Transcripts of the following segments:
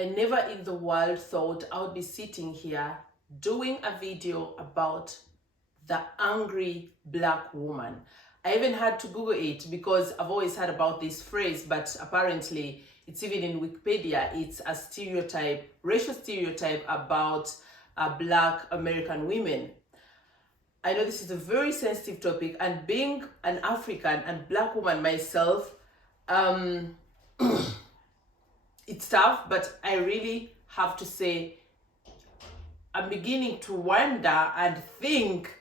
I never in the world thought I would be sitting here doing a video about the angry black woman. I even had to Google it because I've always heard about this phrase, but apparently it's even in Wikipedia. It's a stereotype, racial stereotype about black American women. I know this is a very sensitive topic, and being an African and black woman myself, it's tough, but I really have to say I'm beginning to wonder and think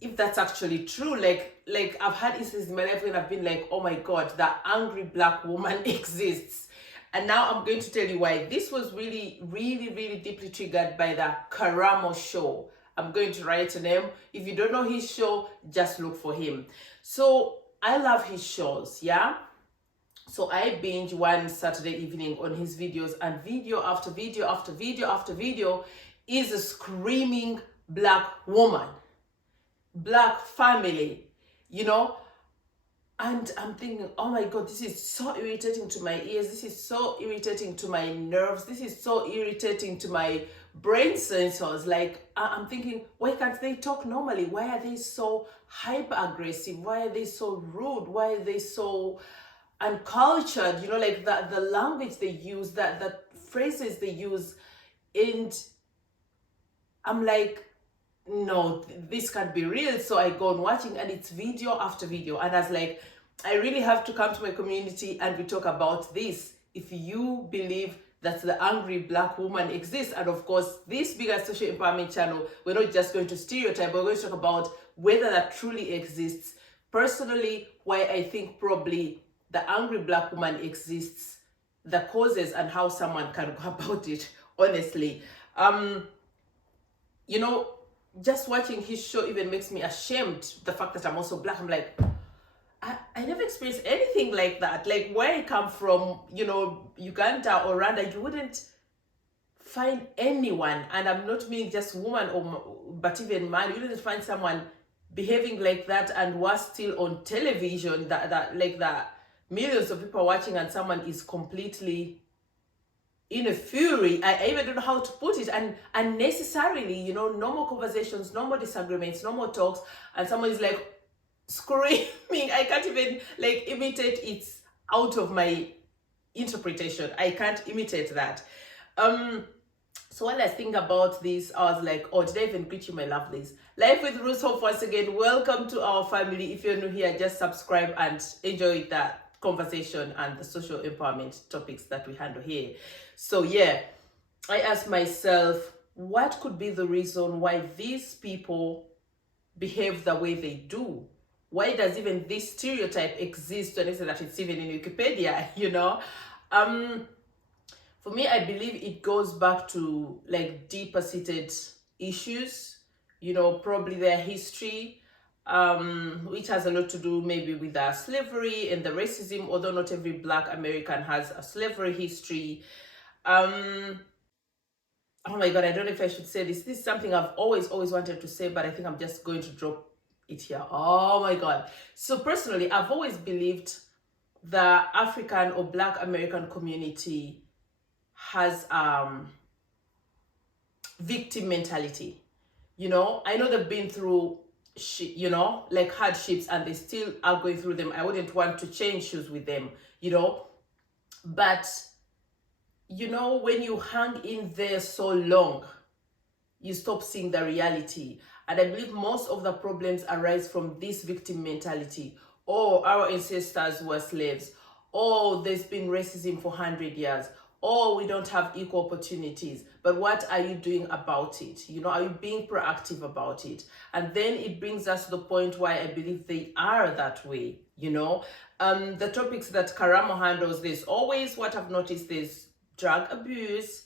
if that's actually true. Like I've had instances in my life when I've been like, oh my god, that angry black woman exists. And now I'm going to tell you why. This was really deeply triggered by the Karamoshow. I'm going to write a name. If you don't know his show, just look for him. So I love his shows, yeah? So I binge one Saturday evening on his videos, and video after video after video after video is a screaming black woman, black family, you know? And I'm thinking, oh my god, this is so irritating to my ears. This is so irritating to my nerves. This is so irritating to my brain sensors. Like, I'm thinking, why can't they talk normally? Why are they so hyper aggressive? Why are they so rude? Why are they so uncultured? You know, like the language they use, the phrases they use. And I'm like, no, this can't be real. So I go on watching, and it's video after video, and I was like, I really have to come to my community and we talk about this if you believe that the angry black woman exists. And of course, this bigger social empowerment channel, we're not just going to stereotype, we're going to talk about whether that truly exists. Personally, why I think probably the angry black woman exists, the causes, and how someone can go about it, honestly. You know, just watching his show even makes me ashamed. The fact that I'm also black, I'm like, I never experienced anything like that. Like, where I come from, you know, Uganda or Rwanda, you wouldn't find anyone, and I'm not meaning just woman but even man, you wouldn't find someone behaving like that, and was still on television, that like that millions of people are watching, and someone is completely in a fury. I even don't know how to put it, and unnecessarily, you know, no more conversations, no more disagreements, no more talks, and someone is like screaming. I can't even like imitate. It's out of my interpretation. I can't imitate that. So while I think about this, I was like, oh, did I even greet you, my lovelies? Life with Ruzhoff once again. Welcome to our family. If you're new here, just subscribe and enjoy that conversation and the social empowerment topics that we handle here. So yeah, I asked myself, what could be the reason why these people behave the way they do? Why does even this stereotype exist? And I say that it's even in Wikipedia, you know? For me, I believe it goes back to like deeper seated issues, you know, probably their history, which has a lot to do maybe with slavery and the racism, although not every black American has a slavery history. Oh my god, I don't know if I should say this. This is something I've always wanted to say, but I think I'm just going to drop it here. Oh my god. So personally, I've always believed the African or black American community has victim mentality. You know, I know they've been through you know, like hardships, and they still are going through them. I wouldn't want to change shoes with them, you know, but you know, when you hang in there so long, you stop seeing the reality. And I believe most of the problems arise from this victim mentality. Oh, our ancestors were slaves. Oh, there's been racism for 100 years. Oh, we don't have equal opportunities. But what are you doing about it? You know, are you being proactive about it? And then it brings us to the point why I believe they are that way, you know. The topics that Karamo handles, there's always, what I've noticed, there's drug abuse,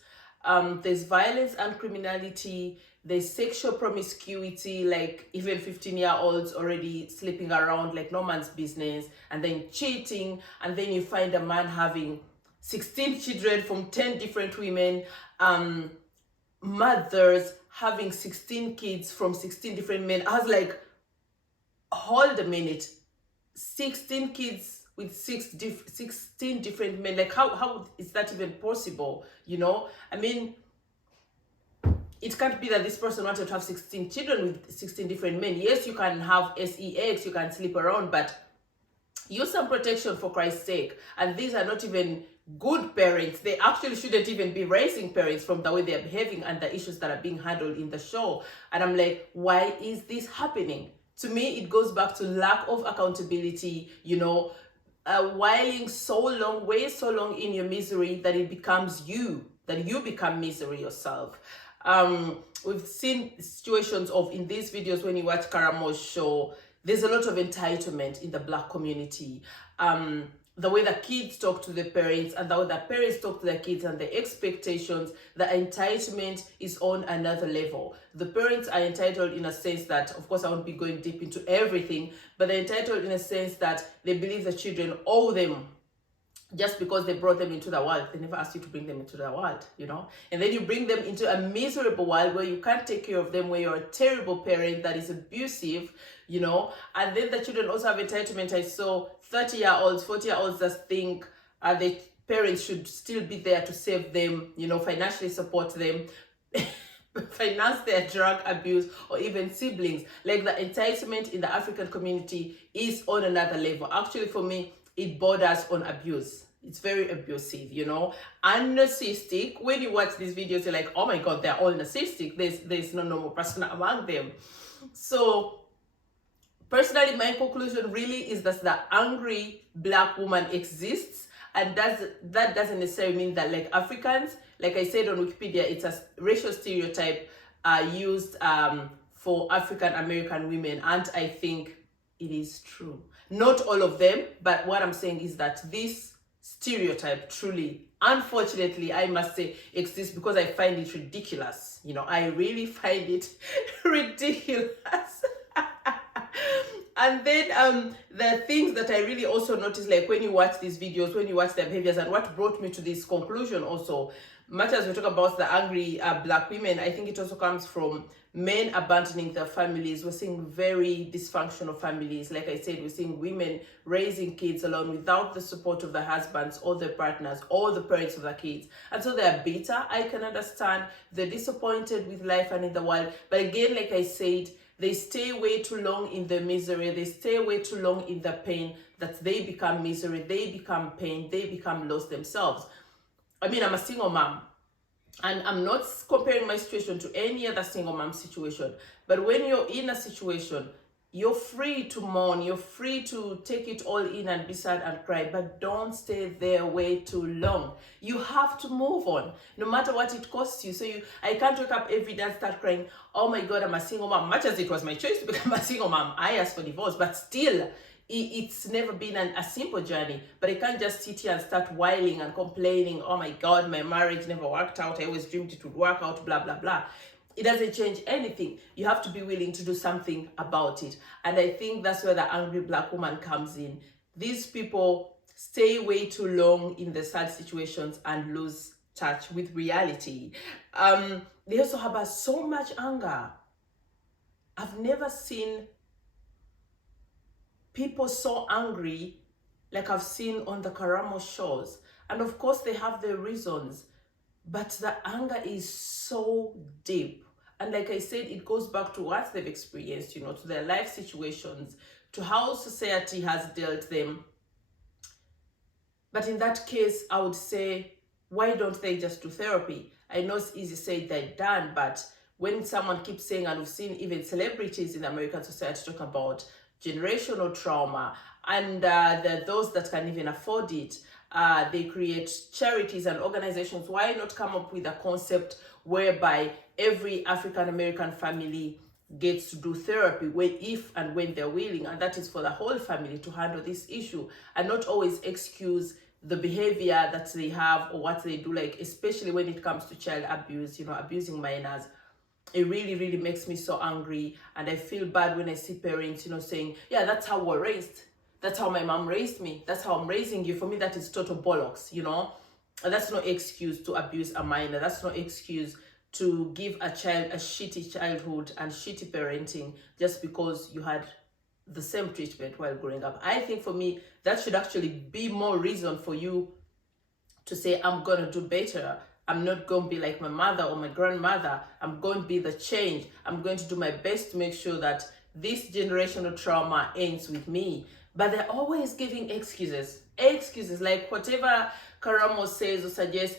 there's violence and criminality, there's sexual promiscuity, like even 15-year-olds already sleeping around like no man's business, and then cheating, and then you find a man having 16 children from 10 different women, mothers having 16 kids from 16 different men. I was like, hold a minute, 16 kids with 16 different men. Like, how is that even possible? You know, I mean, it can't be that this person wanted to have 16 children with 16 different men. Yes, you can have sex, you can sleep around, but use some protection for Christ's sake. And these are not even good parents. They actually shouldn't even be raising parents from the way they're behaving and the issues that are being handled in the show. And I'm like, why is this happening? To me, it goes back to lack of accountability, you know, whiling so long, way so long in your misery that it becomes you, that you become misery yourself. We've seen situations of, in these videos, when you watch karamoshow, there's a lot of entitlement in the Black community. The way the kids talk to the parents and the way the parents talk to the kids and the expectations, the entitlement is on another level. The parents are entitled in a sense that, of course, I won't be going deep into everything, but they're entitled in a sense that they believe the children owe them just because they brought them into the world. They never asked you to bring them into the world, you know? And then you bring them into a miserable world where you can't take care of them, where you're a terrible parent that is abusive, you know? And then the children also have entitlement. I saw 30-year-olds, 40-year-olds that think the parents should still be there to save them, you know, financially support them, finance their drug abuse, or even siblings. Like, the entitlement in the African community is on another level. Actually, for me, it borders on abuse. It's very abusive, you know, and narcissistic. When you watch these videos, you're like, oh my God, they're all narcissistic. There's no normal person among them. So personally, my conclusion really is that the angry Black woman exists, and that doesn't necessarily mean that, like, Africans, like I said on Wikipedia, it's a racial stereotype used for African American women, and I think it is true. Not all of them, but what I'm saying is that this stereotype truly, unfortunately, I must say, exists, because I find it ridiculous. You know, I really find it ridiculous. And then the things that I really also notice, like when you watch these videos, when you watch their behaviors, and what brought me to this conclusion also, much as we talk about the angry Black women, I think it also comes from men abandoning their families. We're seeing very dysfunctional families. Like I said, we're seeing women raising kids alone without the support of the husbands or their partners or the parents of the kids. And so they're bitter. I can understand. They're disappointed with life and in the world. But again, like I said, they stay way too long in the misery. They stay way too long in the pain that they become misery. They become pain. They become lost themselves. I mean, I'm a single mom, and I'm not comparing my situation to any other single mom situation. But when you're in a situation, you're free to mourn, you're free to take it all in and be sad and cry, but don't stay there way too long. You have to move on, no matter what it costs you. So I can't wake up every day and start crying, oh my God, I'm a single mom. Much as it was my choice to become a single mom, I asked for divorce, but still, it's never been a simple journey. But I can't just sit here and start whiling and complaining, oh my God, my marriage never worked out, I always dreamed it would work out, blah, blah, blah. It doesn't change anything. You have to be willing to do something about it. And I think that's where the angry Black woman comes in. These people stay way too long in the sad situations and lose touch with reality. They also have so much anger. I've never seen people so angry like I've seen on the karamoshows. And of course they have their reasons, but the anger is so deep. And like I said, it goes back to what they've experienced, you know, to their life situations, to how society has dealt them. But in that case, I would say, why don't they just do therapy? I know it's easy said than done, but when someone keeps saying, and we've seen even celebrities in the American society talk about generational trauma, and those that can even afford it, they create charities and organizations. Why not come up with a concept whereby every African American family gets to do therapy if and when they're willing, and that is for the whole family to handle this issue, and not always excuse the behavior that they have or what they do, like especially when it comes to child abuse, you know, abusing minors. It really, really makes me so angry, and I feel bad when I see parents, you know, saying, yeah, that's how we're raised. That's how my mom raised me. That's how I'm raising you. For me, that is total bollocks, you know. And that's no excuse to abuse a minor. That's no excuse to give a child a shitty childhood and shitty parenting just because you had the same treatment while growing up. I think for me, that should actually be more reason for you to say, I'm going to do better. I'm not going to be like my mother or my grandmother. I'm going to be the change. I'm going to do my best to make sure that this generational trauma ends with me. But they're always giving excuses. Excuses, like whatever Karamo says or suggests,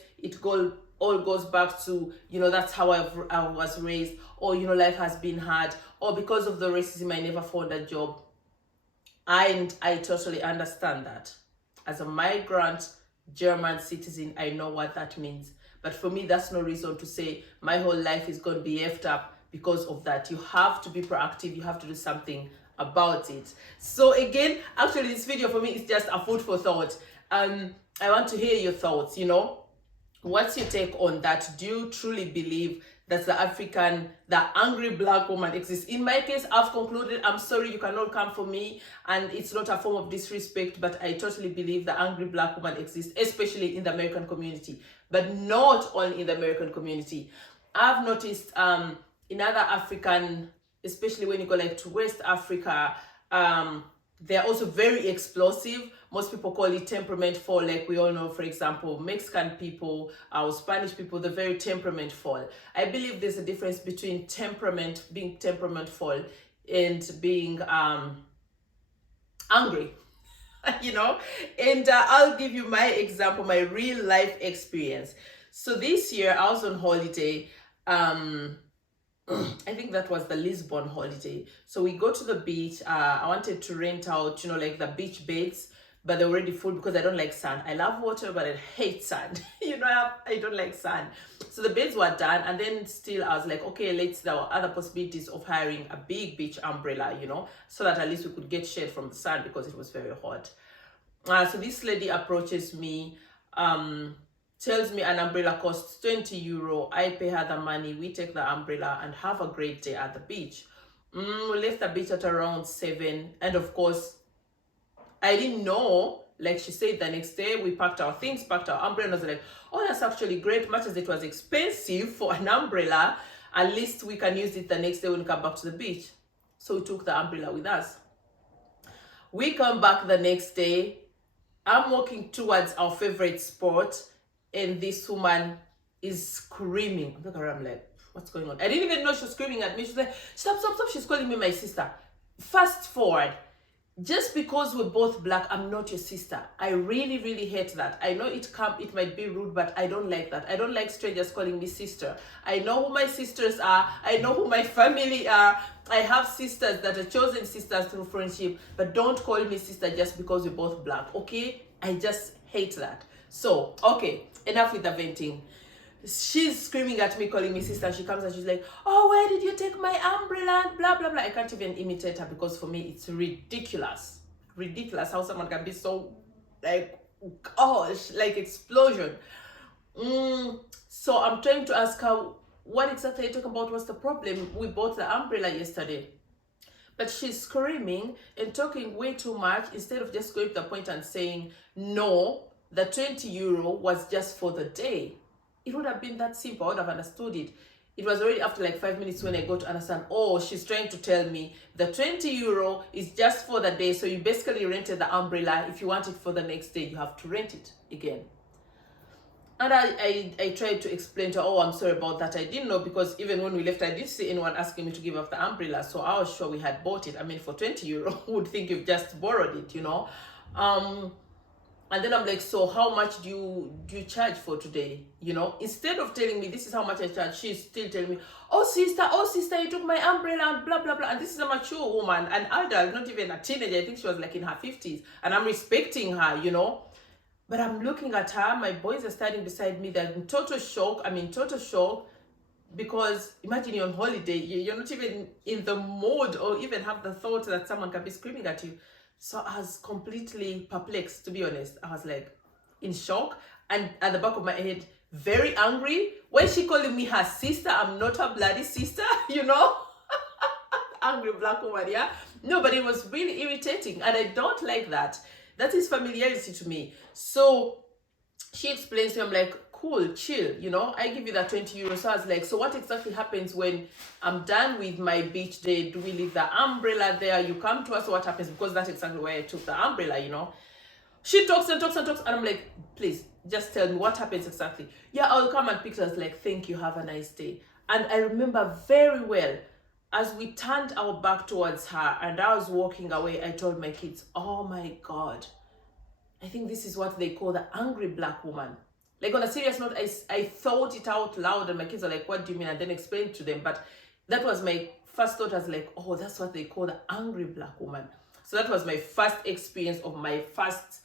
all goes back to, that's how I was raised, or, life has been hard, or because of the racism, I never found a job. And I totally understand that. As a migrant German citizen, I know what that means. But for me, that's no reason to say my whole life is going to be effed up because of that. You have to be proactive. You have to do something about it. So again, actually, this video for me is just a food for thought. I want to hear your thoughts, What's your take on that? Do you truly believe that the angry black woman exists? In my case, I've concluded, I'm sorry, you cannot come for me, and it's not a form of disrespect, but I totally believe the angry black woman exists, especially in the American community, but not only in the American community. I've noticed in other African, especially when you go like to West Africa, they're also very explosive. Most people call it temperamentful. Like we all know, for example, Mexican people or Spanish people, they're very temperamentful. I believe there's a difference between being temperamentful, and being angry, And I'll give you my example, my real life experience. So this year I was on holiday. I think that was the Lisbon holiday. So we go to the beach. I wanted to rent out, like the beach beds, but they're already full because I don't like sand. I love water, but I hate sand. I don't like sand. So the beds were done, and then still I was like, okay, there were other possibilities of hiring a big beach umbrella, so that at least we could get shade from the sun because it was very hot. So this lady approaches me, tells me an umbrella costs 20 euro. I pay her the money. We take the umbrella and have a great day at the beach. We left the beach at around 7. And of course, I didn't know, like she said, the next day we packed our things, packed our umbrella. And I was like, oh, that's actually great. Much as it was expensive for an umbrella, at least we can use it the next day when we come back to the beach. So we took the umbrella with us. We come back the next day. I'm walking towards our favorite spot, and this woman is screaming. I'm looking around, I'm like, what's going on? I didn't even know she was screaming at me. She's like, stop. She's calling me my sister. Fast forward. Just because we're both black, I'm not your sister. I really, really hate that. I know it might be rude, but I don't like that. I don't like strangers calling me sister. I know who my sisters are. I know who my family are. I have sisters that are chosen sisters through friendship, but don't call me sister just because we're both black, okay? I just hate that. So, okay, enough with the venting. She's screaming at me, calling me sister. She comes and she's like, oh, where did you take my umbrella? Blah, blah, blah. I can't even imitate her because for me, it's ridiculous. Ridiculous how someone can be so, like, gosh, like explosion. So I'm trying to ask her, what exactly are you talking about? What's the problem? We bought the umbrella yesterday. But she's screaming and talking way too much instead of just going to the point and saying, no, the 20 euro was just for the day. It would have been that simple. I would have understood it. It was already after like 5 minutes when I got to understand, oh, she's trying to tell me the 20 euro is just for the day. So you basically rented the umbrella. If you want it for the next day, you have to rent it again. And I tried to explain to her, oh, I'm sorry about that. I didn't know, because even when we left, I didn't see anyone asking me to give up the umbrella. So I was sure we had bought it. I mean, for 20 euro, who would think you've just borrowed it, And then I'm like, so how much do you charge for today? Instead of telling me this is how much I charge, she's still telling me, oh sister, you took my umbrella and blah, blah, blah. And this is a mature woman, an adult, not even a teenager. I think she was like in her 50s. And I'm respecting her, But I'm looking at her, my boys are standing beside me. They're in total shock. I'm in total shock because imagine you're on holiday. You're not even in the mood or even have the thought that someone can be screaming at you. So I was completely perplexed, to be honest. I was like in shock, and at the back of my head, very angry. Why is she calling me her sister? I'm not her bloody sister, Angry black woman, yeah? No, but it was really irritating, and I don't like that. That is familiarity to me. So she explains to me, I'm like, cool, chill, you know, I give you that 20 euros. So I was like, so what exactly happens when I'm done with my beach day? Do we leave the umbrella there? You come to us, so what happens? Because that's exactly where I took the umbrella, you know. She talks and talks and talks, and I'm like, please, just tell me what happens exactly. Yeah, I'll come and pick her. I was like, thank you, have a nice day. And I remember very well, as we turned our back towards her and I was walking away, I told my kids, oh my God, I think this is what they call the angry black woman. Like, on a serious note, I thought it out loud, and my kids are like, what do you mean? And then explained to them. But that was my first thought. I was like, oh, that's what they call the angry black woman. So that was my first experience of my first,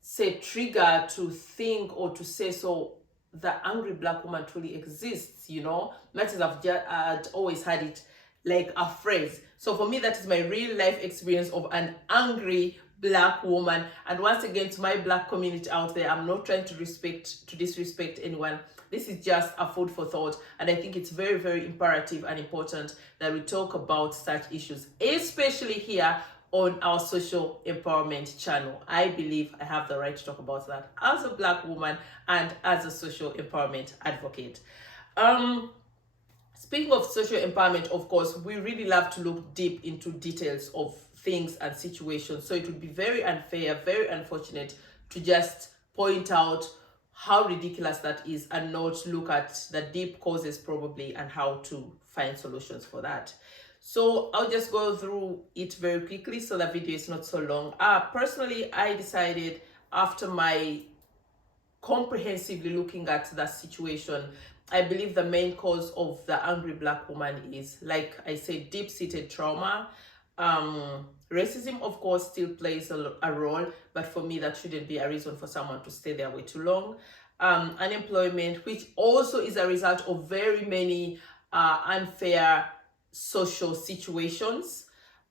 say, trigger to think or to say, so the angry black woman truly exists, you know. That is, I'd always had it like a phrase. So for me, that is my real life experience of an angry black woman. And once again, to my black community out there, I'm not trying to disrespect anyone. This is just a food for thought, and I think it's very, very imperative and important that we talk about such issues, especially here on our social empowerment channel. I believe I have the right to talk about that as a black woman and as a social empowerment advocate. Speaking of social empowerment, of course, we really love to look deep into details of things and situations. So it would be very unfair, very unfortunate to just point out how ridiculous that is and not look at the deep causes probably and how to find solutions for that. So I'll just go through it very quickly so the video is not so long. Personally, I decided after my comprehensively looking at the situation, I believe the main cause of the angry black woman is, like I said, deep-seated trauma. Racism, of course, still plays a role, but for me, that shouldn't be a reason for someone to stay there way too long. Unemployment, which also is a result of very many unfair social situations.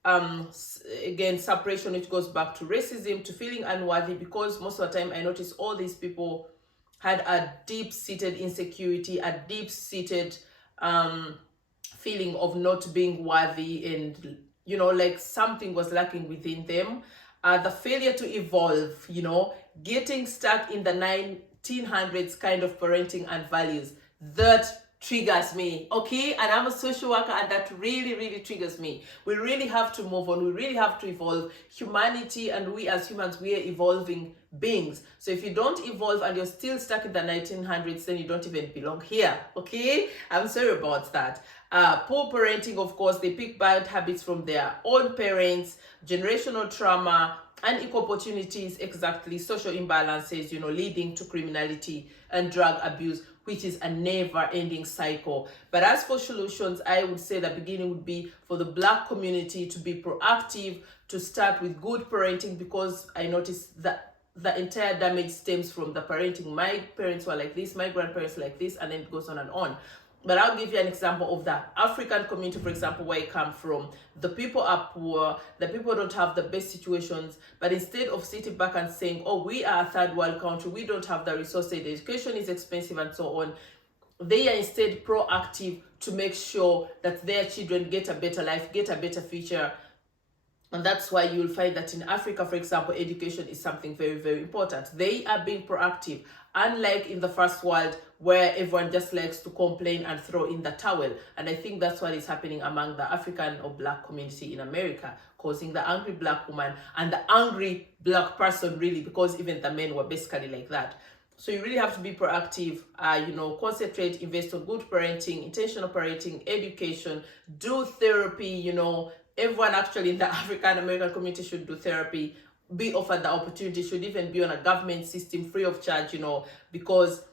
Again, separation, which goes back to racism, to feeling unworthy, because most of the time I notice all these people had a deep-seated insecurity, a deep-seated feeling of not being worthy, and, you know, like something was lacking within them. The failure to evolve, you know, getting stuck in the 1900s kind of parenting and values, that triggers me, okay? And I'm a social worker, and that really, really triggers me. We really have to move on. We really have to evolve. Humanity, and we as humans, we are evolving beings. So if you don't evolve and you're still stuck in the 1900s, then you don't even belong here, okay? I'm sorry about that. Poor parenting, of course, they pick bad habits from their own parents, generational trauma, unequal opportunities, exactly, social imbalances, you know, leading to criminality and drug abuse, which is a never-ending cycle. But as for solutions, I would say the beginning would be for the black community to be proactive, to start with good parenting, because I noticed that the entire damage stems from the parenting. My parents were like this, my grandparents like this, and then it goes on and on. But I'll give you an example of the African community, for example, where I come from. The people are poor, the people don't have the best situations, but instead of sitting back and saying, oh, we are a third world country, we don't have the resources, the education is expensive and so on, they are instead proactive to make sure that their children get a better life, get a better future. And that's why you'll find that in Africa, for example, education is something very, very important. They are being proactive, unlike in the first world where everyone just likes to complain and throw in the towel. And I think that's what is happening among the African or black community in America, causing the angry black woman and the angry black person, really, because even the men were basically like that. So you really have to be proactive, you know, concentrate, invest on good parenting, intentional parenting, education, do therapy, you know. Everyone actually in the African American community should do therapy, be offered the opportunity, should even be on a government system free of charge, you know, because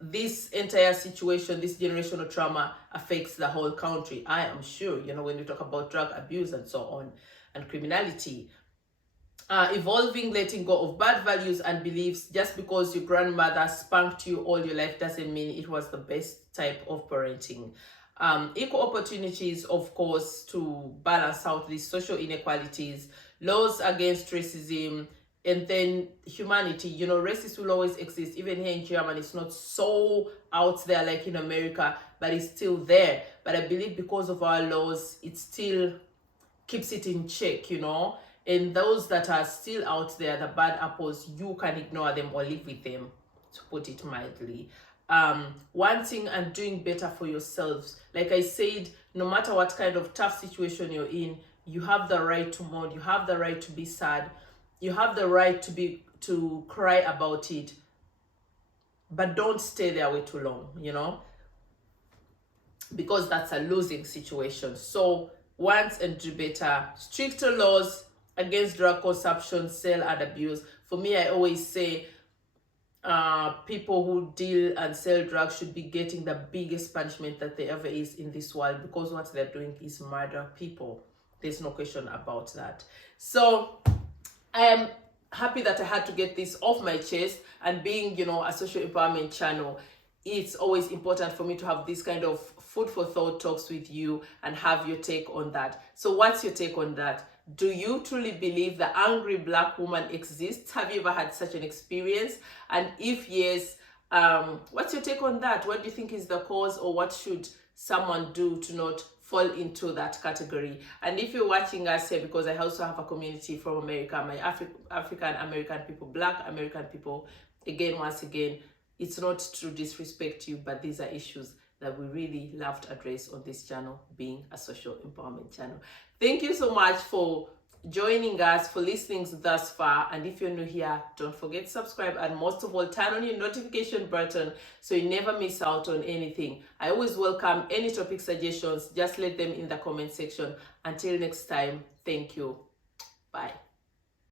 this entire situation, this generational trauma affects the whole country. I am sure, you know, when we talk about drug abuse and so on, and criminality. Evolving, letting go of bad values and beliefs. Just because your grandmother spanked you all your life doesn't mean it was the best type of parenting. Equal opportunities, of course, to balance out these social inequalities, laws against racism, and then humanity. You know, racism will always exist. Even here in Germany, it's not so out there like in America, but it's still there. But I believe because of our laws, it still keeps it in check, you know. And those that are still out there, the bad apples, you can ignore them or live with them. to put it mildly. Wanting and doing better for yourselves. Like I said, no matter what kind of tough situation you're in, you have the right to mourn, you have the right to be sad, you have the right to cry about it, but don't stay there way too long, you know, because that's a losing situation. So want and do better. Stricter laws against drug consumption, sale, and abuse. For me, I always say people who deal and sell drugs should be getting the biggest punishment that there ever is in this world, because what they're doing is murder people. There's no question about that. So I am happy that I had to get this off my chest, and being, you know, a social empowerment channel, it's always important for me to have this kind of food for thought talks with you and have your take on that. So what's your take on that? Do you truly believe the angry black woman exists? Have you ever had such an experience? And if yes, what's your take on that? What do you think is the cause, or what should someone do to not fall into that category? And if you're watching us here, because I also have a community from America, my African American people, Black American people, again, once again, it's not to disrespect you, but these are issues that we really love to address on this channel, being a social empowerment channel. Thank you so much for joining us, for listening thus far. And if you're new here, don't forget to subscribe, and most of all, turn on your notification button so you never miss out on anything. I always welcome any topic suggestions. Just let them in the comment section. Until next time, thank you. Bye.